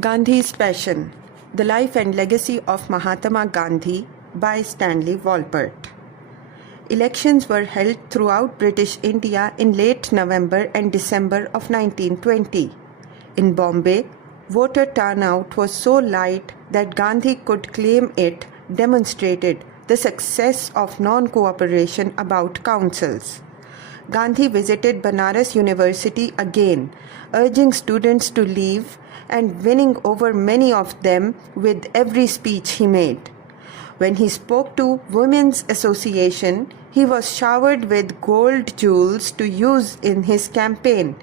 Gandhi's Passion, The Life and Legacy of Mahatma Gandhi by Stanley Wolpert. Elections were held throughout British India in late November and December of 1920. In Bombay, voter turnout was so light that Gandhi could claim it demonstrated the success of non-cooperation about councils. Gandhi visited Banaras University again, urging students to leave and winning over many of them with every speech he made. When he spoke to Women's Association, he was showered with gold jewels to use in his campaign,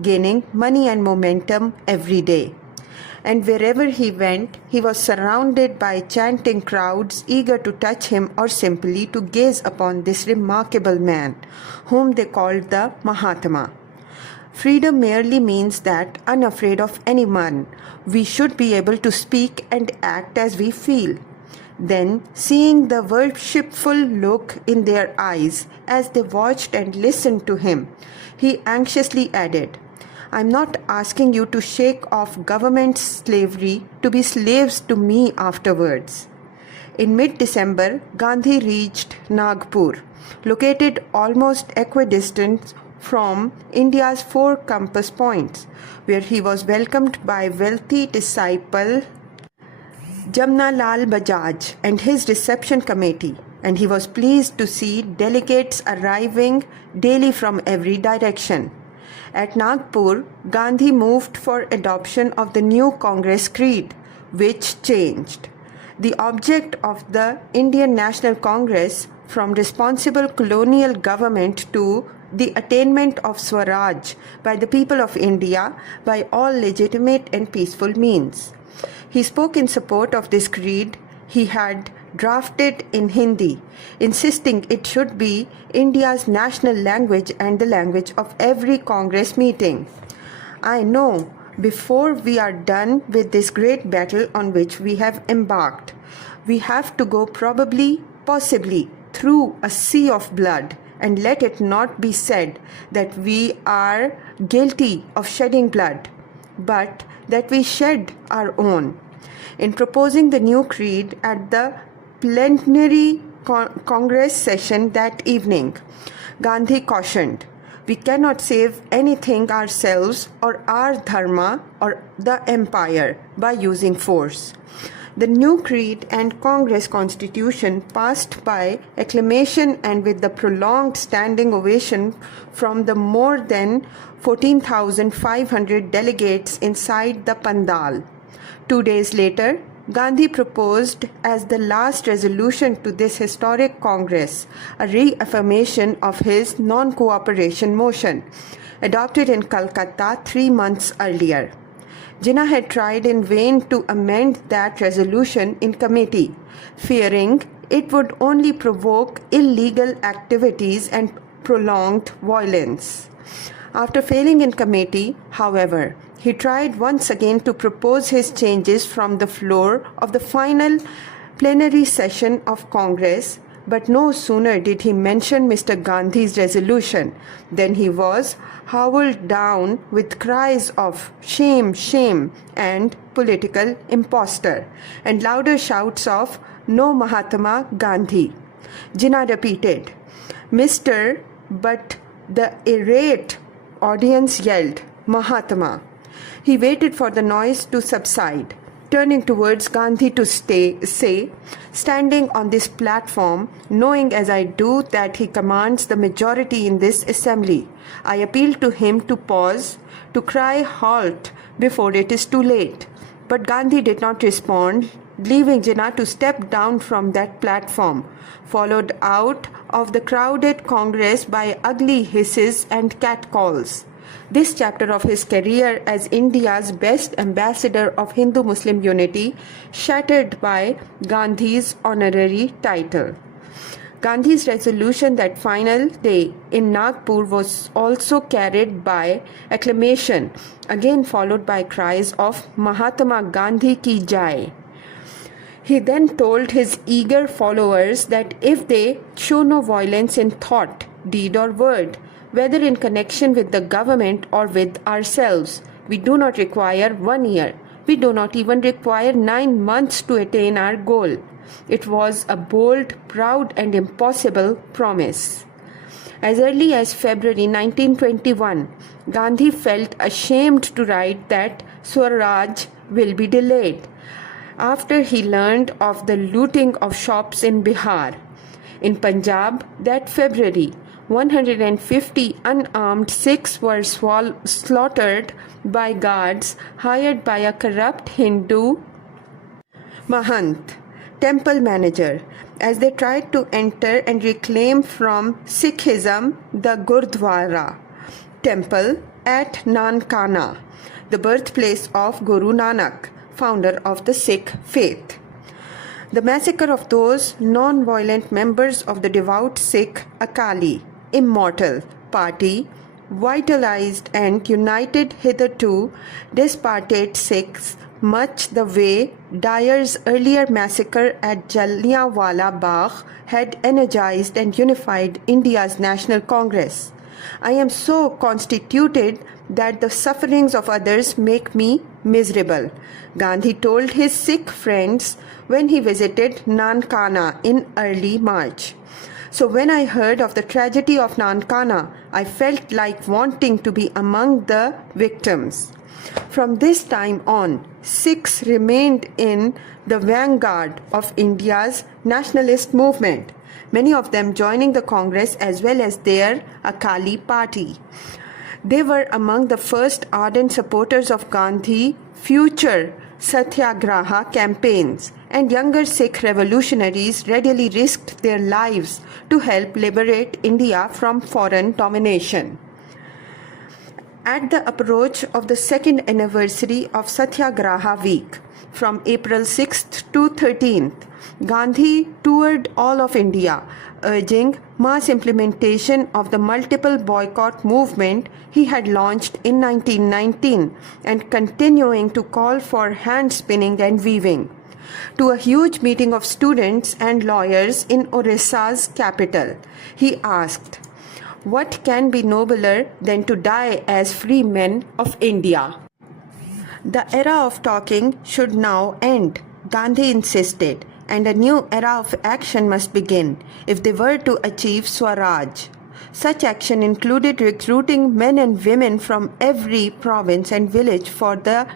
gaining money and momentum every day. And wherever he went, he was surrounded by chanting crowds eager to touch him or simply to gaze upon this remarkable man, whom they called the Mahatma. Freedom merely means that, unafraid of anyone, we should be able to speak and act as we feel. Then, seeing the worshipful look in their eyes as they watched and listened to him, he anxiously added, "I'm not asking you to shake off government slavery to be slaves to me afterwards." In mid-December, Gandhi reached Nagpur, located almost equidistant from India's 4 compass points, where he was welcomed by wealthy disciple Jamnalal Bajaj and his reception committee, and he was pleased to see delegates arriving daily from every direction. At Nagpur, Gandhi moved for adoption of the new Congress creed, which changed the object of the Indian National Congress from responsible colonial government to the attainment of Swaraj by the people of India by all legitimate and peaceful means. He spoke in support of this creed he had drafted in Hindi, insisting it should be India's national language and the language of every Congress meeting. I know, before we are done with this great battle on which we have embarked, we have to go possibly, through a sea of blood, and let it not be said that we are guilty of shedding blood, but that we shed our own. In proposing the new creed at the plenary Congress session that evening, Gandhi cautioned, "We cannot save anything ourselves or our dharma or the empire by using force." The new creed and Congress constitution passed by acclamation and with the prolonged standing ovation from the more than 14,500 delegates inside the Pandal. 2 days later, Gandhi proposed as the last resolution to this historic Congress a reaffirmation of his non-cooperation motion, adopted in Calcutta 3 months earlier. Jinnah had tried in vain to amend that resolution in committee, fearing it would only provoke illegal activities and prolonged violence. After failing in committee, however, he tried once again to propose his changes from the floor of the final plenary session of Congress, but no sooner did he mention Mr. Gandhi's resolution than he was howled down with cries of "Shame, shame" and "Political impostor," and louder shouts of "No Mahatma Gandhi." Jinnah repeated, "Mr." But the irate audience yelled, "Mahatma." He waited for the noise to subside, turning towards Gandhi to say, "Standing on this platform, knowing as I do that he commands the majority in this assembly, I appeal to him to pause, to cry halt before it is too late." But Gandhi did not respond, leaving Jinnah to step down from that platform, followed out of the crowded Congress by ugly hisses and catcalls. This chapter of his career as India's best ambassador of Hindu-Muslim unity shattered by Gandhi's honorary title. Gandhi's resolution that final day in Nagpur was also carried by acclamation, again followed by cries of "Mahatma Gandhi ki jai." He then told his eager followers that if they show no violence in thought, deed or word, whether in connection with the government or with ourselves, we do not require 1 year, We do not even require 9 months to attain our goal. It was a bold, proud, and impossible promise. As early as February 1921, Gandhi felt ashamed to write that Swaraj will be delayed after he learned of the looting of shops in Bihar. In Punjab that February, 150 unarmed Sikhs were slaughtered by guards hired by a corrupt Hindu Mahant, temple manager, as they tried to enter and reclaim from Sikhism the Gurdwara temple at Nankana, the birthplace of Guru Nanak, founder of the Sikh faith. The massacre of those non-violent members of the devout Sikh Akali, immortal party, vitalized and united hitherto disparate Sikhs much the way Dyer's earlier massacre at Jallianwala Bagh had energized and unified India's National Congress. I am so constituted that the sufferings of others make me miserable, Gandhi told his Sikh friends when he visited Nankana in early March. So when I heard of the tragedy of Nankana, I felt like wanting to be among the victims. From this time on, Sikhs remained in the vanguard of India's nationalist movement, many of them joining the Congress as well as their Akali party. They were among the first ardent supporters of Gandhi's future Satyagraha campaigns, and younger Sikh revolutionaries readily risked their lives to help liberate India from foreign domination. At the approach of the second anniversary of Satyagraha week, from April 6th to 13th, Gandhi toured all of India, urging mass implementation of the multiple boycott movement he had launched in 1919 and continuing to call for hand spinning and weaving. To a huge meeting of students and lawyers in Orissa's capital, he asked, "What can be nobler than to die as free men of India?" The era of talking should now end, Gandhi insisted, and a new era of action must begin if they were to achieve Swaraj. Such action included recruiting men and women from every province and village for the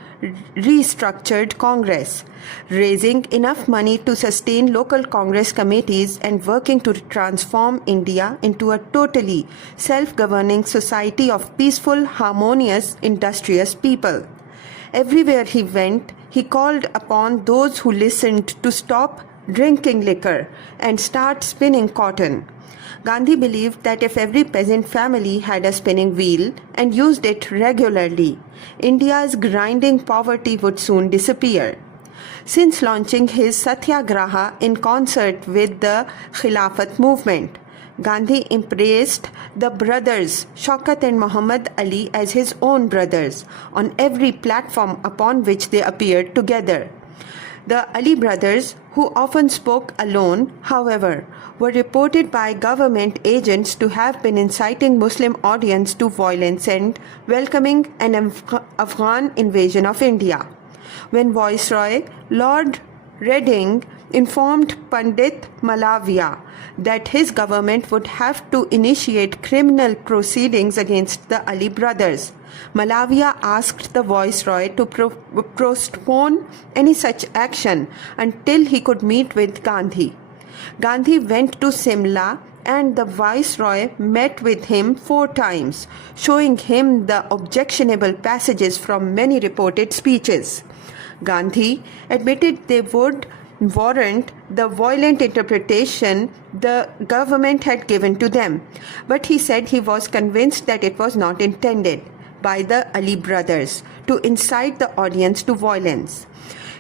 restructured Congress, raising enough money to sustain local Congress committees and working to transform India into a totally self-governing society of peaceful, harmonious, industrious people. Everywhere he went, he called upon those who listened to stop drinking liquor and start spinning cotton. Gandhi believed that if every peasant family had a spinning wheel and used it regularly, India's grinding poverty would soon disappear. Since launching his Satyagraha in concert with the Khilafat movement, Gandhi embraced the brothers Shaukat and Muhammad Ali as his own brothers on every platform upon which they appeared together. The Ali brothers, who often spoke alone, however, were reported by government agents to have been inciting Muslim audience to violence and welcoming an Afghan invasion of India. When Viceroy Lord Reading informed Pandit Malaviya that his government would have to initiate criminal proceedings against the Ali brothers, Malaviya asked the Viceroy to postpone any such action until he could meet with Gandhi. Gandhi went to Simla and the Viceroy met with him 4 times, showing him the objectionable passages from many reported speeches. Gandhi admitted they would warrant the violent interpretation the government had given to them, but he said he was convinced that it was not intended by the Ali brothers to incite the audience to violence.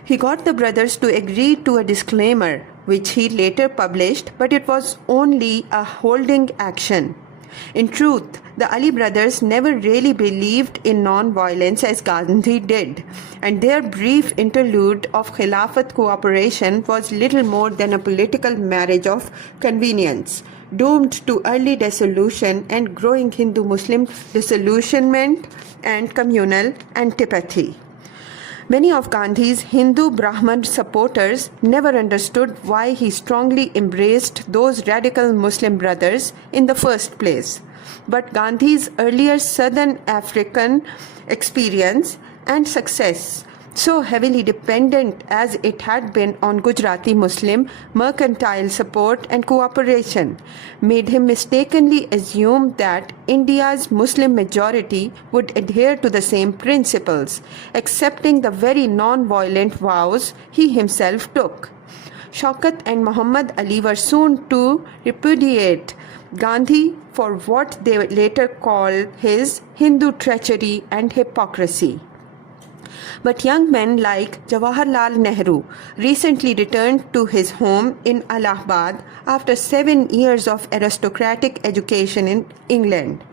He got the brothers to agree to a disclaimer, which he later published, but it was only a holding action. In truth, the Ali brothers never really believed in non-violence as Gandhi did, and their brief interlude of Khilafat cooperation was little more than a political marriage of convenience, doomed to early dissolution and growing Hindu-Muslim disillusionment and communal antipathy. Many of Gandhi's Hindu Brahman supporters never understood why he strongly embraced those radical Muslim brothers in the first place. But Gandhi's earlier Southern African experience and success, so heavily dependent as it had been on Gujarati Muslim mercantile support and cooperation, made him mistakenly assume that India's Muslim majority would adhere to the same principles, accepting the very non-violent vows he himself took. Shaukat and Muhammad Ali were soon to repudiate Gandhi for what they later called his Hindu treachery and hypocrisy. But young men like Jawaharlal Nehru recently returned to his home in Allahabad after 7 years of aristocratic education in England,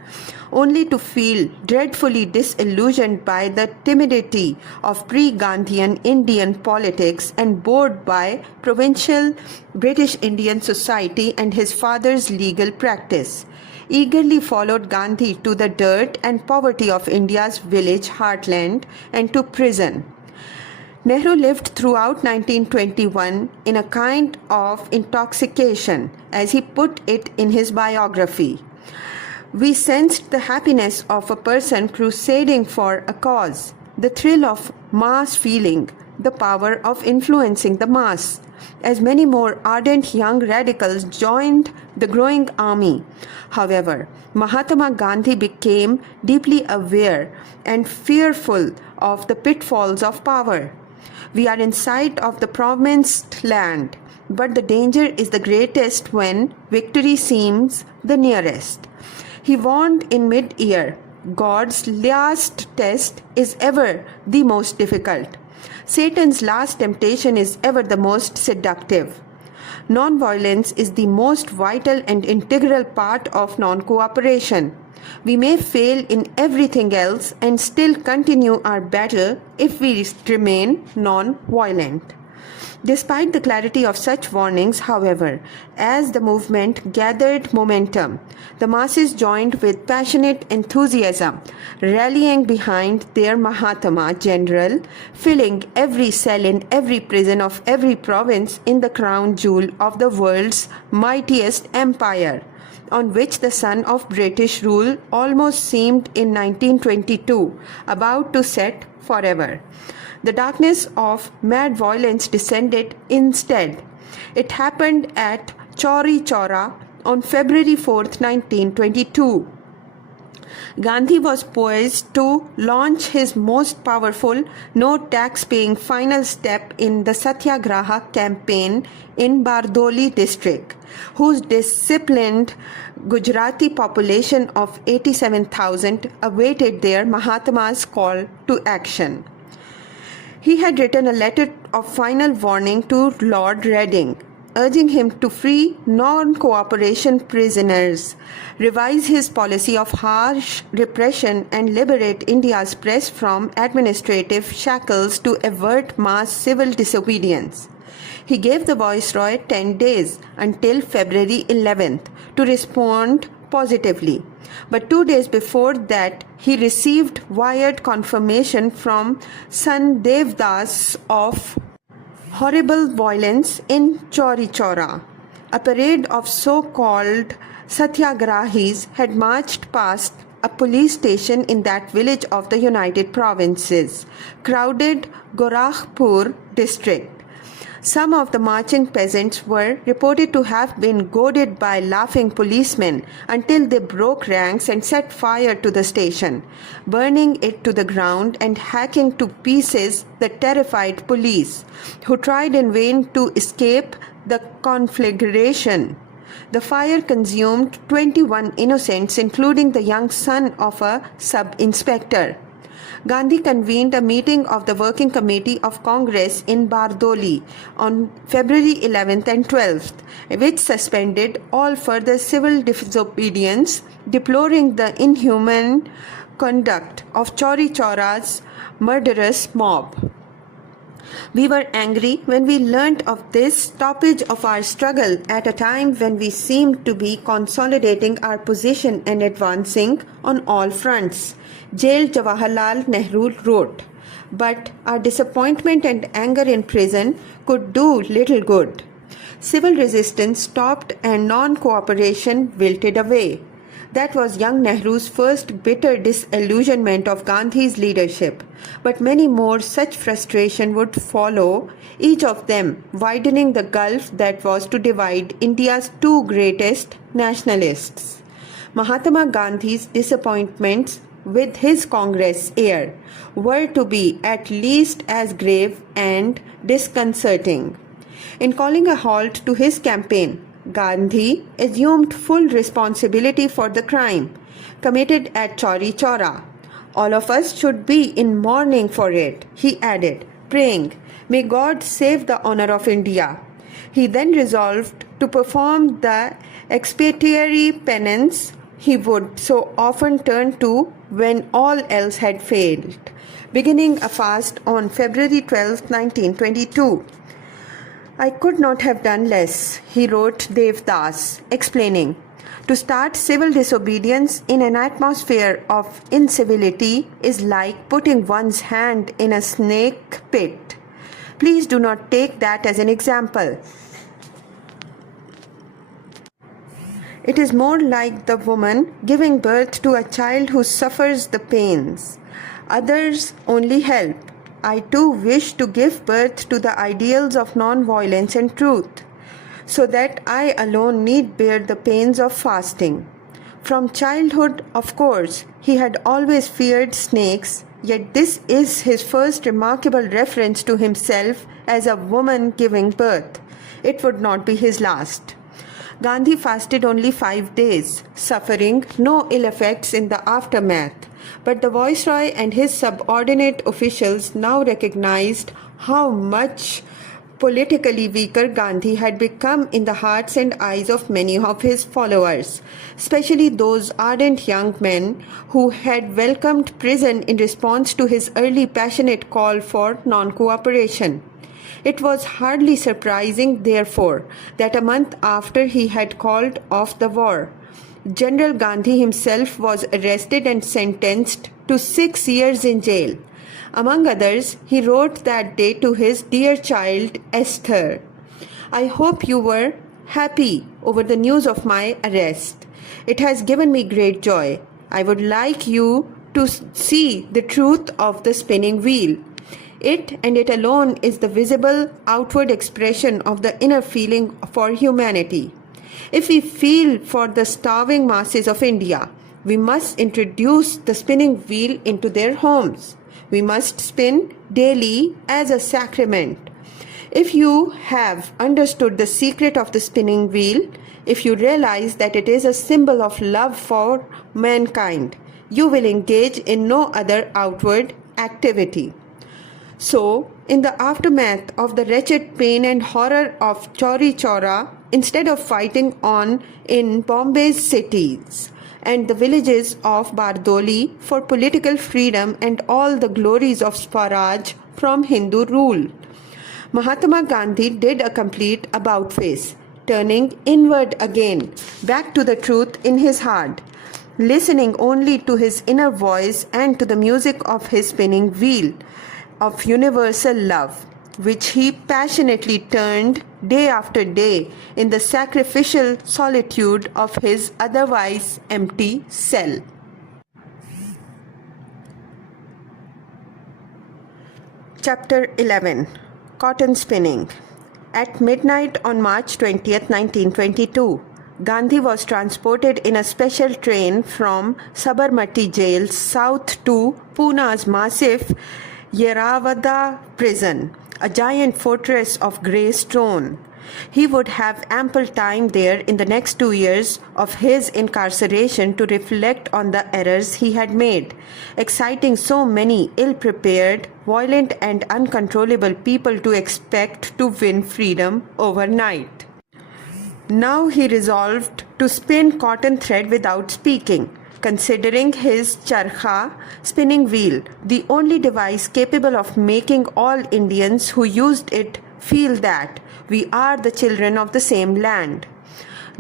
only to feel dreadfully disillusioned by the timidity of pre-Gandhian Indian politics and bored by provincial British Indian society and his father's legal practice. Eagerly followed Gandhi to the dirt and poverty of India's village heartland and to prison. Nehru lived throughout 1921 in a kind of intoxication, as he put it in his biography. We sensed the happiness of a person crusading for a cause, the thrill of mass feeling, the power of influencing the mass. As many more ardent young radicals joined the growing army. However, Mahatma Gandhi became deeply aware and fearful of the pitfalls of power. We are in sight of the promised land, but the danger is the greatest when victory seems the nearest. He warned in mid-year, God's last test is ever the most difficult. Satan's last temptation is ever the most seductive. Non-violence is the most vital and integral part of non-cooperation. We may fail in everything else and still continue our battle if we remain non-violent. Despite the clarity of such warnings, however, as the movement gathered momentum, the masses joined with passionate enthusiasm, rallying behind their Mahatma general, filling every cell in every prison of every province in the crown jewel of the world's mightiest empire, on which the sun of British rule almost seemed in 1922 about to set forever. The darkness of mad violence descended instead. It happened at Chauri Chaura on February 4, 1922. Gandhi was poised to launch his most powerful, no tax-paying final step in the Satyagraha campaign in Bardoli district, whose disciplined Gujarati population of 87,000 awaited their Mahatma's call to action. He had written a letter of final warning to Lord Reading, urging him to free non-cooperation prisoners, revise his policy of harsh repression, and liberate India's press from administrative shackles to avert mass civil disobedience. He gave the Viceroy 10 days until February 11th to respond positively. But 2 days before that, he received wired confirmation from son Devdas of horrible violence in Chauri Chaura. A parade of so-called Satyagrahis had marched past a police station in that village of the United Provinces, crowded Gorakhpur district. Some of the marching peasants were reported to have been goaded by laughing policemen until they broke ranks and set fire to the station, burning it to the ground and hacking to pieces the terrified police, who tried in vain to escape the conflagration. The fire consumed 21 innocents, including the young son of a sub-inspector. Gandhi convened a meeting of the Working Committee of Congress in Bardoli on February 11th and 12th, which suspended all further civil disobedience, deploring the inhuman conduct of Chauri Chaura's murderous mob. We were angry when we learnt of this stoppage of our struggle at a time when we seemed to be consolidating our position and advancing on all fronts. Jail Jawaharlal Nehru wrote, but our disappointment and anger in prison could do little good. Civil resistance stopped and non-cooperation wilted away. That was young Nehru's first bitter disillusionment of Gandhi's leadership, but many more such frustration would follow, each of them widening the gulf that was to divide India's two greatest nationalists. Mahatma Gandhi's disappointments with his Congress heir were to be at least as grave and disconcerting. In calling a halt to his campaign, Gandhi assumed full responsibility for the crime committed at Chauri Chaura. All of us should be in mourning for it, he added, praying, "May God save the honor of India." He then resolved to perform the expiatory penance he would so often turn to when all else had failed, beginning a fast on February 12, 1922. "I could not have done less," he wrote Dev Das, explaining. "To start civil disobedience in an atmosphere of incivility is like putting one's hand in a snake pit. Please do not take that as an example. It is more like the woman giving birth to a child who suffers the pains. Others only help. I too wish to give birth to the ideals of nonviolence and truth, so that I alone need bear the pains of fasting." From childhood, of course, he had always feared snakes, yet this is his first remarkable reference to himself as a woman giving birth. It would not be his last. Gandhi fasted only 5 days, suffering no ill effects in the aftermath. But the Viceroy and his subordinate officials now recognized how much politically weaker Gandhi had become in the hearts and eyes of many of his followers, especially those ardent young men who had welcomed prison in response to his early passionate call for non-cooperation. It was hardly surprising, therefore, that a month after he had called off the war, General Gandhi himself was arrested and sentenced to 6 years in jail. Among others, he wrote that day to his dear child Esther, "I hope you were happy over the news of my arrest. It has given me great joy. I would like you to see the truth of the spinning wheel. It and it alone is the visible outward expression of the inner feeling for humanity. If we feel for the starving masses of India, we must introduce the spinning wheel into their homes. We must spin daily as a sacrament. If you have understood the secret of the spinning wheel, if you realize that it is a symbol of love for mankind, you will engage in no other outward activity." So, in the aftermath of the wretched pain and horror of Chauri Chaura, instead of fighting on in Bombay's cities and the villages of Bardoli for political freedom and all the glories of Swaraj from Hindu rule, Mahatma Gandhi did a complete about-face, turning inward again, back to the truth in his heart, listening only to his inner voice and to the music of his spinning wheel of universal love, which he passionately turned day after day in the sacrificial solitude of his otherwise empty cell. Chapter 11. Cotton Spinning. At midnight on March 20th, 1922, Gandhi was transported in a special train from Sabarmati jail south to Puna's massive Yeravada prison, a giant fortress of grey stone. He would have ample time there in the next 2 years of his incarceration to reflect on the errors he had made, exciting so many ill-prepared, violent and uncontrollable people to expect to win freedom overnight. Now he resolved to spin cotton thread without speaking, considering his charkha spinning wheel the only device capable of making all Indians who used it feel that we are the children of the same land.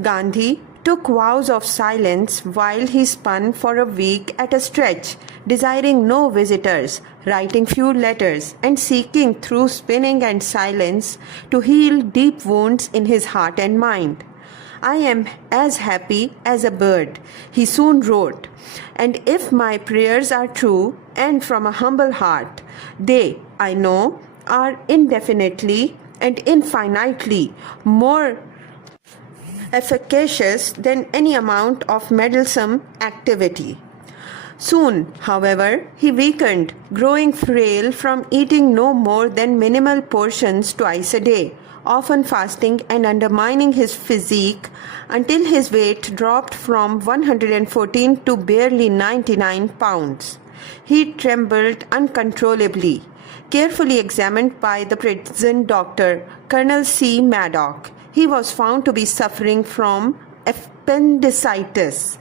Gandhi took vows of silence while he spun for a week at a stretch, desiring no visitors, writing few letters, and seeking through spinning and silence to heal deep wounds in his heart and mind. I am as happy as a bird, he soon wrote, and if my prayers are true and from a humble heart, they, I know, are indefinitely and infinitely more efficacious than any amount of meddlesome activity. Soon, however, he weakened, growing frail from eating no more than minimal portions twice a day, often fasting and undermining his physique until his weight dropped from 114 to barely 99 pounds. He trembled uncontrollably. Carefully examined by the prison doctor, Colonel C. Maddock, he was found to be suffering from appendicitis.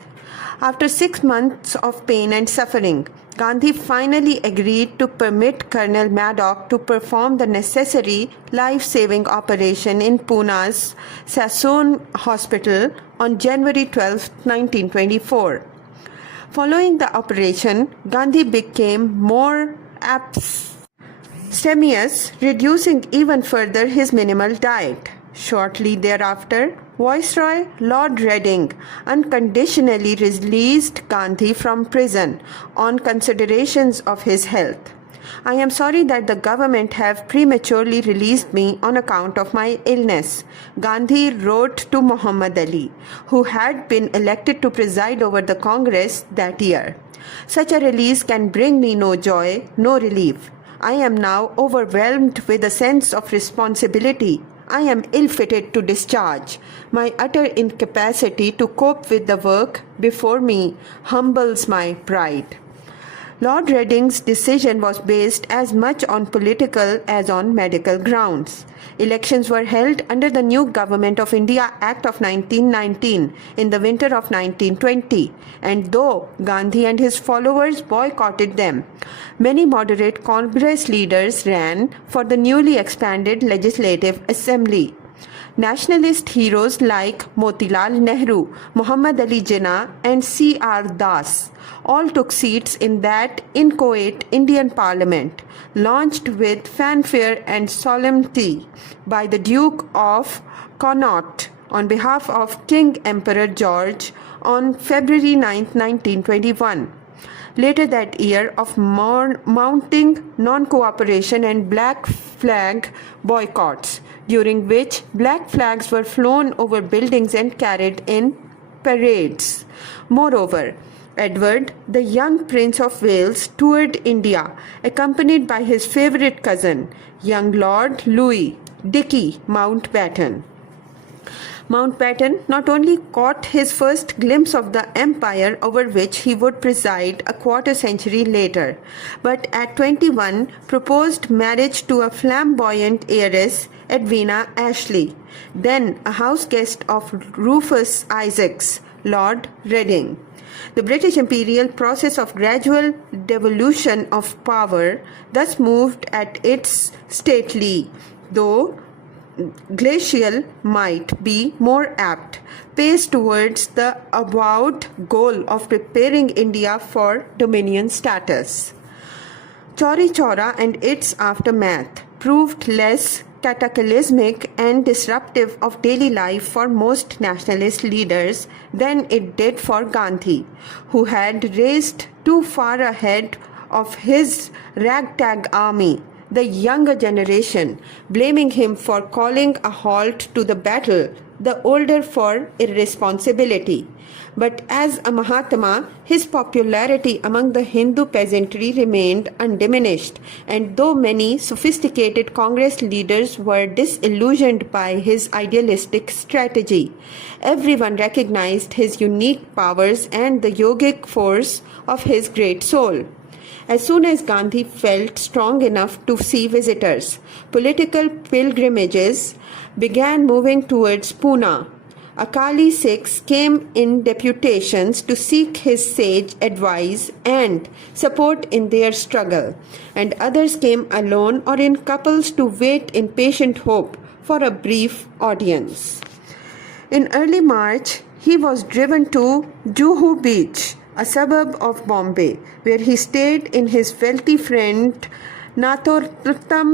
After 6 months of pain and suffering, Gandhi finally agreed to permit Colonel Maddock to perform the necessary life-saving operation in Pune's Sassoon Hospital on January 12, 1924. Following the operation, Gandhi became more abstemious, reducing even further his minimal diet. Shortly thereafter, Viceroy Lord Reading unconditionally released Gandhi from prison on considerations of his health. I am sorry that the government have prematurely released me on account of my illness, Gandhi wrote to Muhammad Ali, who had been elected to preside over the Congress that year. Such a release can bring me no joy, no relief. I am now overwhelmed with a sense of responsibility I am ill-fitted to discharge. My utter incapacity to cope with the work before me humbles my pride. Lord Reading's decision was based as much on political as on medical grounds. Elections were held under the new Government of India Act of 1919 in the winter of 1920, and though Gandhi and his followers boycotted them, many moderate Congress leaders ran for the newly expanded Legislative Assembly. Nationalist heroes like Motilal Nehru, Muhammad Ali Jinnah, and C.R. Das all took seats in that inchoate Indian Parliament, launched with fanfare and solemnity by the Duke of Connaught on behalf of King Emperor George on February 9, 1921. Later that year of mounting non-cooperation and black flag boycotts, during which black flags were flown over buildings and carried in parades. Moreover, Edward, the young Prince of Wales, toured India, accompanied by his favorite cousin, young Lord Louis Dickey Mountbatten. Mountbatten not only caught his first glimpse of the empire over which he would preside a quarter century later, but at 21 proposed marriage to a flamboyant heiress, Edwina Ashley, then a house guest of Rufus Isaacs, Lord Reading. The British imperial process of gradual devolution of power thus moved at its stately, though glacial might be more apt, pace towards the avowed goal of preparing India for dominion status. Chauri Chaura and its aftermath proved less cataclysmic and disruptive of daily life for most nationalist leaders than it did for Gandhi, who had raced too far ahead of his ragtag army, the younger generation blaming him for calling a halt to the battle, the older for irresponsibility. But as a Mahatma, his popularity among the Hindu peasantry remained undiminished, and though many sophisticated Congress leaders were disillusioned by his idealistic strategy, everyone recognized his unique powers and the yogic force of his great soul. As soon as Gandhi felt strong enough to see visitors, political pilgrimages began moving towards Pune. Akali Sikhs came in deputations to seek his sage advice and support in their struggle, and others came alone or in couples to wait in patient hope for a brief audience. In early March, he was driven to Juhu Beach, a suburb of Bombay, where he stayed in his wealthy friend Nathorottam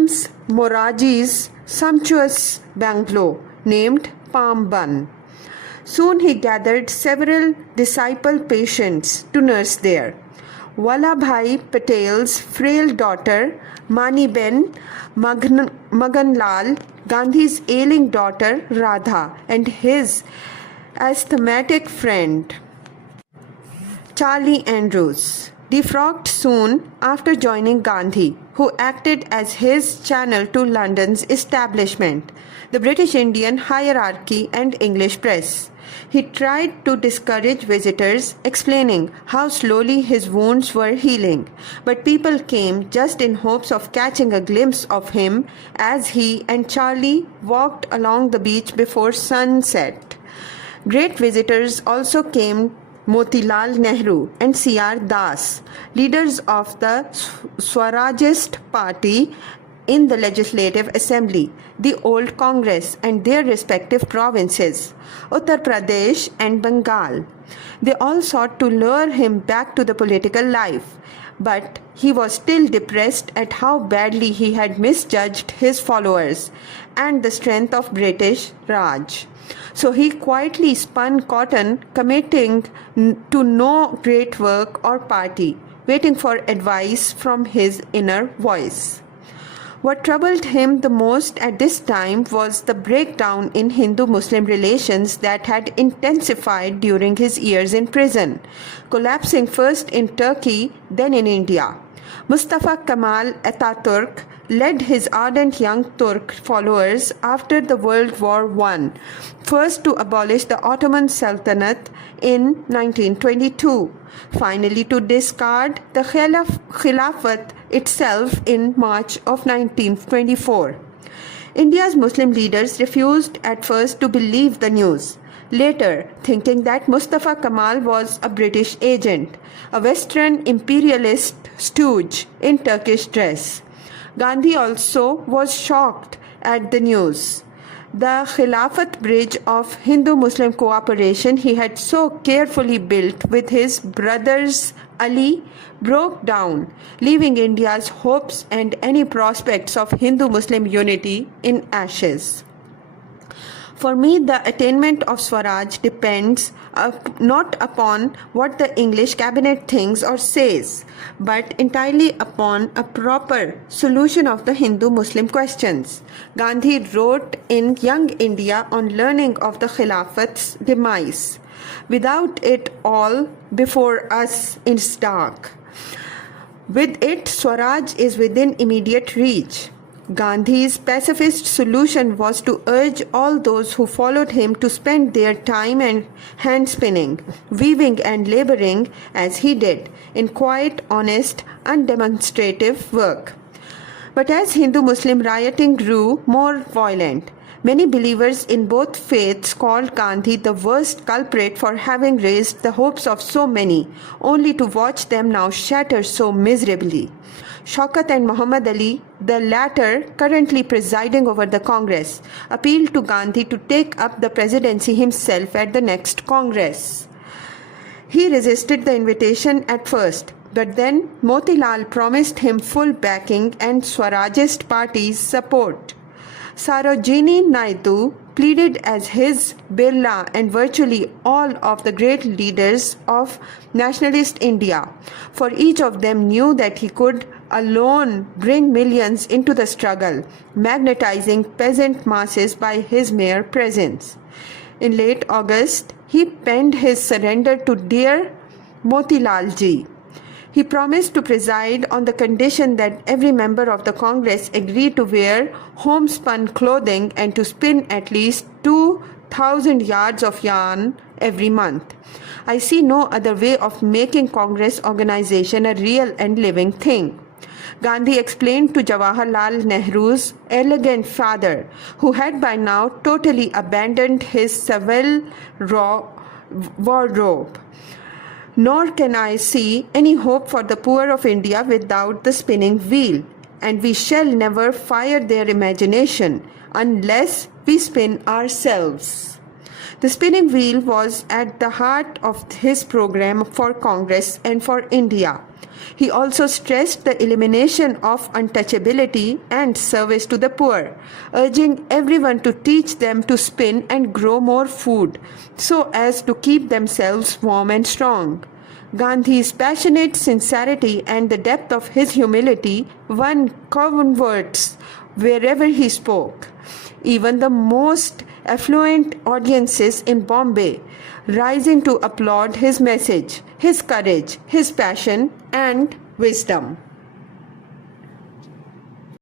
Moraji's sumptuous bungalow named Palm Bun. Soon he gathered several disciple patients to nurse there. Vallabhbhai Patel's frail daughter, Maniben Maganlal, Gandhi's ailing daughter Radha, and his asthmatic friend Charlie Andrews defrocked soon after joining Gandhi, who acted as his channel to London's establishment, the British Indian hierarchy and English press. He tried to discourage visitors, explaining how slowly his wounds were healing, but people came just in hopes of catching a glimpse of him as he and Charlie walked along the beach before sunset. Great visitors also came: Motilal Nehru and C.R. Das, leaders of the Swarajist party in the Legislative Assembly, the old Congress, and their respective provinces, Uttar Pradesh and Bengal. They all sought to lure him back to the political life, but he was still depressed at how badly he had misjudged his followers and the strength of British Raj. So he quietly spun cotton, committing to no great work or party, waiting for advice from his inner voice. What troubled him the most at this time was the breakdown in Hindu-Muslim relations that had intensified during his years in prison, collapsing first in Turkey, then in India. Mustafa Kemal Atatürk led his ardent young Turk followers after the World War I, first to abolish the Ottoman Sultanate in 1922, finally to discard the Khilafat itself in March of 1924. India's Muslim leaders refused at first to believe the news, later thinking that Mustafa Kemal was a British agent, a Western imperialist stooge in Turkish dress. Gandhi also was shocked at the news. The Khilafat bridge of Hindu-Muslim cooperation he had so carefully built with his brothers Ali broke down, leaving India's hopes and any prospects of Hindu-Muslim unity in ashes. For me, the attainment of Swaraj depends not upon what the English cabinet thinks or says, but entirely upon a proper solution of the Hindu-Muslim questions. Gandhi wrote in Young India on learning of the Khilafat's demise. Without it, all before us is dark. With it, Swaraj is within immediate reach. Gandhi's pacifist solution was to urge all those who followed him to spend their time and hand spinning, weaving and laboring as he did, in quiet, honest, undemonstrative work. But as Hindu-Muslim rioting grew more violent, many believers in both faiths called Gandhi the worst culprit for having raised the hopes of so many, only to watch them now shatter so miserably. Shaukat and Muhammad Ali, the latter currently presiding over the Congress, appealed to Gandhi to take up the presidency himself at the next Congress. He resisted the invitation at first, but then Motilal promised him full backing and Swarajist party's support. Sarojini Naidu pleaded as his Birla and virtually all of the great leaders of nationalist India, for each of them knew that he could alone bring millions into the struggle, magnetizing peasant masses by his mere presence. In late August, he penned his surrender to dear Motilal ji. He promised to preside on the condition that every member of the Congress agree to wear homespun clothing and to spin at least 2,000 yards of yarn every month. I see no other way of making Congress organization a real and living thing. Gandhi explained to Jawaharlal Nehru's elegant father, who had by now totally abandoned his Savile wardrobe. Nor can I see any hope for the poor of India without the spinning wheel, and we shall never fire their imagination unless we spin ourselves. The spinning wheel was at the heart of his program for Congress and for India. He also stressed the elimination of untouchability and service to the poor, urging everyone to teach them to spin and grow more food so as to keep themselves warm and strong. Gandhi's passionate sincerity and the depth of his humility won converts wherever he spoke. Even the most affluent audiences in Bombay rising to applaud his message, his courage, his passion, and wisdom.